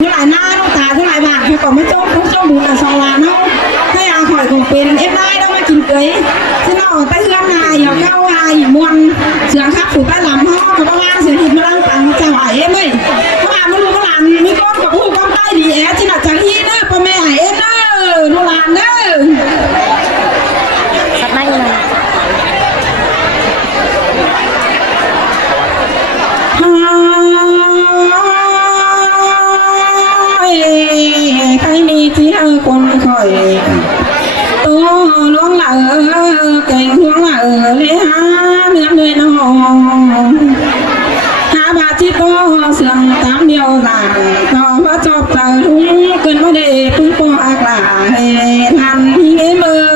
เมื่อไหร่หน้าลูกตาเท่าไหร่บาทเขาก็ไม่จ้องทุกจ้องบุญสองล้านเนาะให้อาข่อยคงเป็นเอฟได้ต้องมากินเกยที่นอกใต้เฮือนนายอย่าเข้าอาอย่ามวนเสือครับสู่ใต้ลำห้องเขาบอกว่าเสือหินมาตั้งตังจังหวะเอ็มเลยเขาอ่านมาลูกหลานมีก้อนกับผู้ก้อนใต้ดีแอที่หนักจังฮีเนอร์พ่อแม่หายเอ็มเนอร์ลูกหลานเนอร์สักไม่เลยใครมีที่คนคอยตัวล้วงละเก่งล้วงละเลยหาเนื้อเลยน้องหาบาที่โตเสื่อมตามเดียวหลังต่อว่าจบใจทุ่งเกินว่าได้พึ่งปออากาให้ทันที่เมื่อ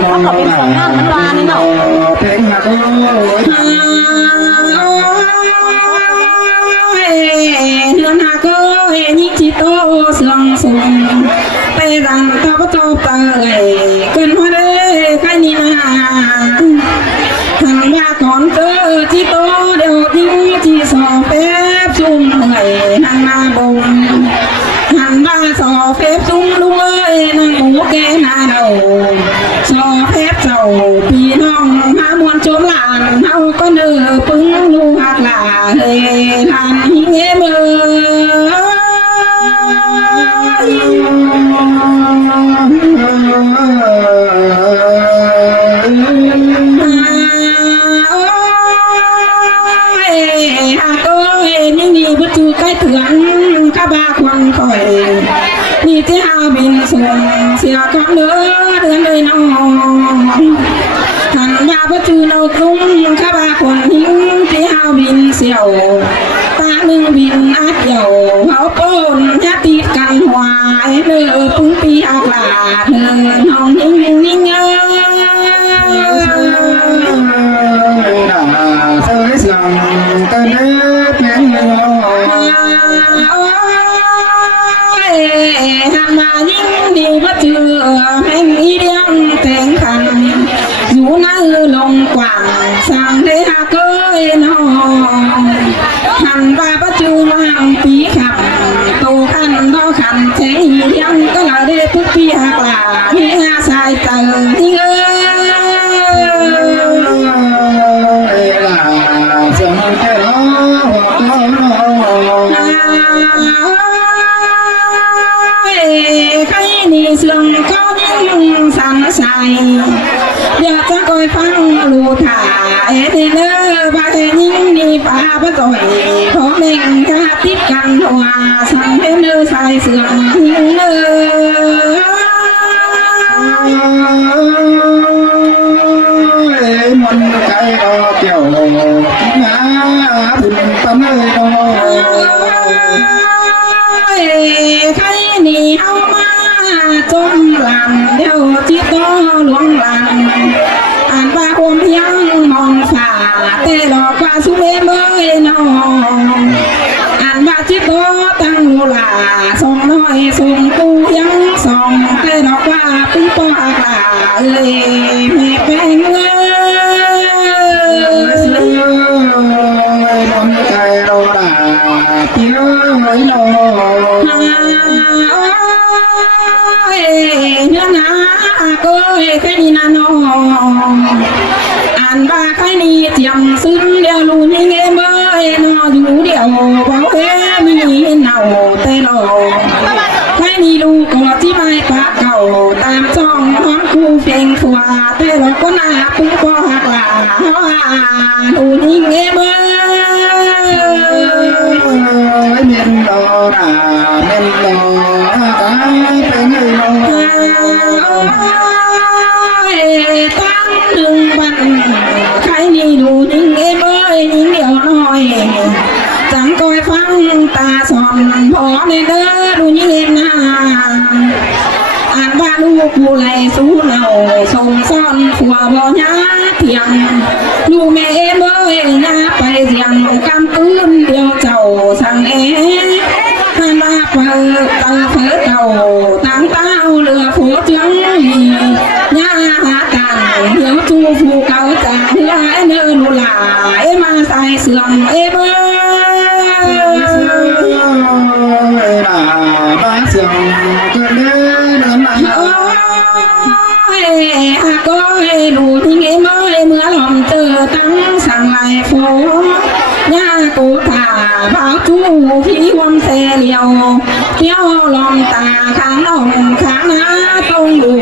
เขาบอกเป็นของงานมันวานนี่เนาะเพลงมาก็เดือนหาก็ยิ่งจิตโตเสื่อมสูงไปรังตาประจบตาเกินพอได้ใครนี่นาหันมาก่อนเจอจิตโตเดี๋ยวดิ้งจีสอเป๊บชุ่มเหนื่อยนั่งหน้าบงหันมาสอเป๊บชุ่มลุงเอ้ยนั่งหมูแกหน้าเดาสอเป๊บเจ้าพี่น้องหามวนโจมหลานเฮาก็เนื้อปึ้งลูกหักหลาเฮ้ยทานเฮ้เมื่อนี่บุตรใกล้ถึงข้าบ้าควันคอยนี่ที่หาบินส่งเสียก้อนเนื้อเดือนเลยน้องหันมาบุตรเราคลุ้งข้าบ้าควันหิ้งที่หาบินเสียวตาหนึ่งบินอัดเหี่ยวเขาโป้นยัดติดกันหวายเนื้อปุ้งปีอากาศเนื้อน้องหิ้งนิ่งเอ้เธอสั่งกันเนื้อเพียงเดียวหันมายิ่งดีว่าเจอแห่งอีเดียงแต่งขันอยู่นั่งลงกว่างสั่งได้หาเกยน้องหันมาว่าเจอมาปีขับโตขันเท่าขันเทยังก็เลยได้ทุกปีหากลาที่หาสายเจอที่เอ้ใครนี่เสื่อมก็ยิ่งสั่นใสอยากจะคอยฟังลูกถ่ายเด้อบาเทยิ่งนี่ป่าปะต่อยขอเม่งกาติดกันหัวสั่งเด้อใส่เสื่อมยิ่งมันใจก็เกี่ยวหน้าบุญตั้มเลยใครนี่เอามาจมหลังเดี๋ยวจิตโตหลวงหลังอ่านว่าความเพียงมองฝ่าแต่หลอกว่าสุเมเมยน้องอ่านว่าจิตโตตั้งลูลาส่งน้อยส่งกูยังส่งแต่หลอกว่าปีปอากาเลยไม่เป็นเงยใจเราด่าเที่ยวไม่นอนเนื้อหนาก็แค่นี้นะน้องอ่านว่าใครนี่เจียมซึ้งเดียวรู้นี่เงี้ยเมื่อนออยู่เดียวบอกเอ้มีเน่าแต่เราใครนี่รู้ก็ที่ไม่ปะเก่าตามจ้องท้องคู่เพียงขวาแต่เราก็น่าปุ๊บก็หักหลาดูนี่เงี้ยเมื่อเมียนดอกเมียนดอกตายเป็นเงยตั้งหนึ่งวันใครนี่ดูนิ่งเอ้ยเมื่อยนิ่งเดียวน้อยจังคอยฟังตาสอนพอในเด้อดูยิ่งนาอ่านว่าลูกผู้ไหลสู้เหล่าส่งซ่อนขัวบ่ยาเพียงลูกแม่เอ้ยเมื่อยนาไปเสียงกำปืนเดียวเจ้าสั่งเอ๋หันมาเปิดเตาเผอเต่าตั้งเต้าเรือผัวเจียงมีย่าหาต่างเดี๋ยวจูผู้เก่าจากเรือเนื้อลูลา มาใส่เสื่อมเบอมาเสียงกันเดินมา ก็ดูที่เงยเมื่อหล่อมเจอตั้งสั่งไหลโฟย่ากูถาบ่าวจู้พี่วันเสเลียวเที่ยวลอมตาข้างน้องข้างหน้าตรงดู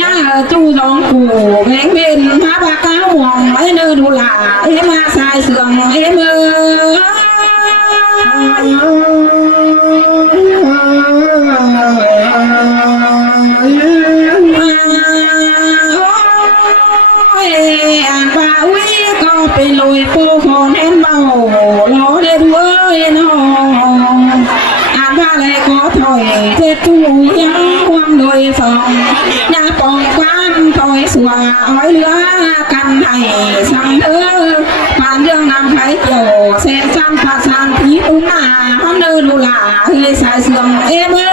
ย่าจู้ร้องกูแบ่งเป็นหาปากกาห่วงไว้เนอดูหลามาสายเสื่อมเมื่อบาวิก็ไปลอยปูคอนเห็นเบาล้อเด็ดเว้ยน้องบาอะไรก็ถอยเจ็ดจูยังความโดยสองอย่าปองความถอยสว่าอ้อยเหลือกันให้สั่งเธอผ่านเรื่องนำไผ่เกี่ยวเส้นซ้ำผาสานผีตุ้งหน้าห้องเดินดูหลาเฮ้ยสายเสื่อมเมื่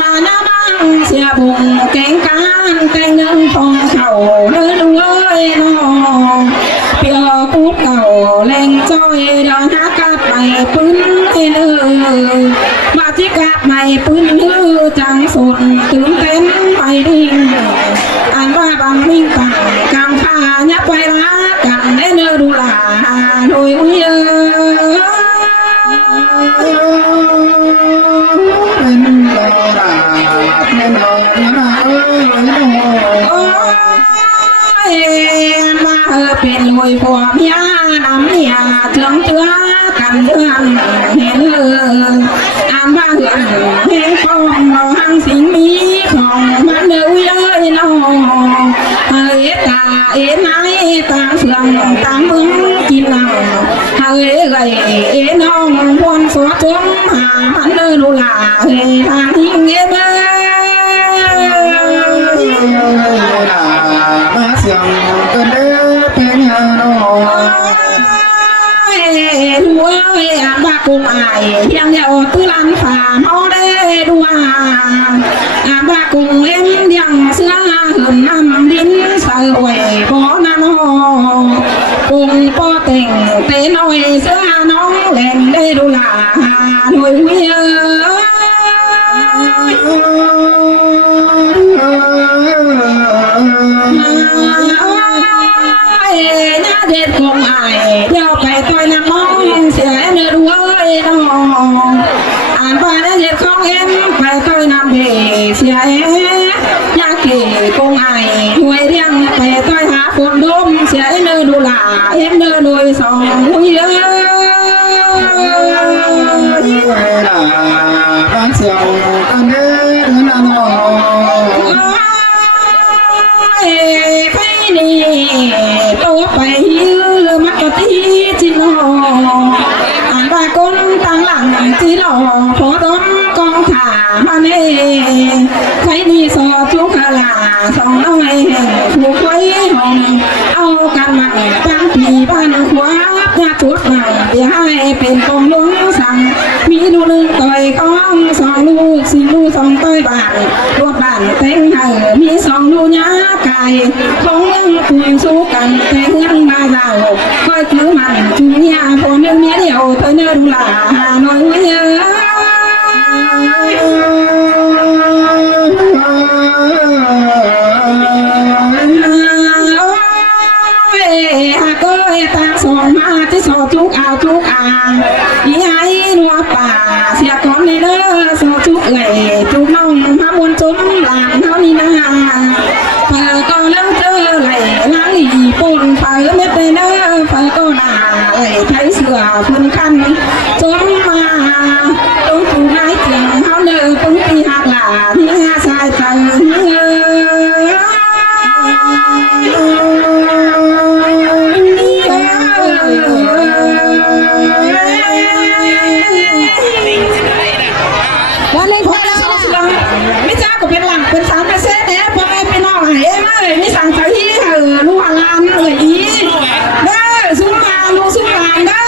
มาหน้าบ้างเสียบุงแกงการแต่งเงินฟองเข่าเดินเลยน้องเปียวกูเก่าแรงจ้อยเดินหากาดใหม่ปืนเลยมาที่กาดใหม่ปืนเลือจังสุดตื่นเต้นไปดิ้งอ่านว่าบางมิ่งต่างกลางฟ้ายับไปรักกันเนื้อดูหลาโดยเวียเป็นมวยผัวเมียน้ำเมียเถื่องเถื่อกันเถื่อนเห็นบ้าเถื่อนเห็นฟองเราหังสิงมีของมันเดือยน้องเฮ้ยตาไหนตาเสื่อมตามึงกินหนังเฮ้ยไก่น้องวนสวดจมหามันเดือดูหลาเฮ้ยทางทิ้งเบ้มาเสียงกันเดินเป็นฮานอยดูบากุงไอยังเดียวตุลันฝ่าโมเดดูบากุงเอ็มยังเสื้อหืนน้ำดินใส่ไว้บ่อนาโนกุงปอเต่งเตน้อยเสื้อน้องแหลงได้ดูหลาหน่วยเวียน่าเด็ดคงไอเดี๋ยวไปต่อยน้ำมองเสียเนื้อด้วยน้องอ่านว่าน่าเด็ดของเอ็มไปต่อยน้ำเบเสียยาเก๋คงไอหวยเรียงไปต่อยหาคนดมเสียเนื้อดูหลาเอ็มเนื้อด้วยสองเยอะบ้านเสียงกันเดินฮานอยไปนี่โตไปยืมมักกะตีจิโนอ่านว่าก้นตั้งหลังจีหล่อพอต้นกองขามาเน่ใครดีสอจุกลาสองน้อยผูกไว้ห้องเอากันมาตั้งปีบ้านขวาญาจุดมาเดี๋ยวให้เป็นกองล้วงสั่งมีดูหนึ่งต่อยกองสองลูกสี่ลูกสองต่อยบ้านรวดบ้านเต็งเห่อมีสองลูกยาไก่ของยังคุยสู้กันแต่เงินมาเราคอยถือมันจูเนียพอเนื้อเมียเดียวเธอเนื้อดูหลาหน่อยเยอะก็ตาสองมาที่สอจุกเอาจุกยี่ไอ้นัวป่าเสียก้อนในเด้อสอจุกไหลจุกน้องพามวนจมหลังเท่านี้นะเปิดก็แล้วเจอไหลล้างหลีปุ่นเปิดไม่เป็นเด้อเปิดก็หนาไหลใช้เสือพื้นคันจมมาจมถูกไม้เจียงเท้าเด้อปุ้งตีหักหลาที่หาสายเตืวันนี้พอแล้วไม่จ้าก็เป็นหลังเป็น3%เนี่ยพ่อแม่พี่น้องหายมาเลยนี่สั่งใจที่ลูกหลานเลยอีเด้อสู้มาลูกสู้หลานเด้อ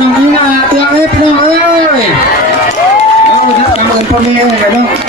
น้องนี่นาเตือนให้พี่น้องเอ้ย พ่อแม่เนาะ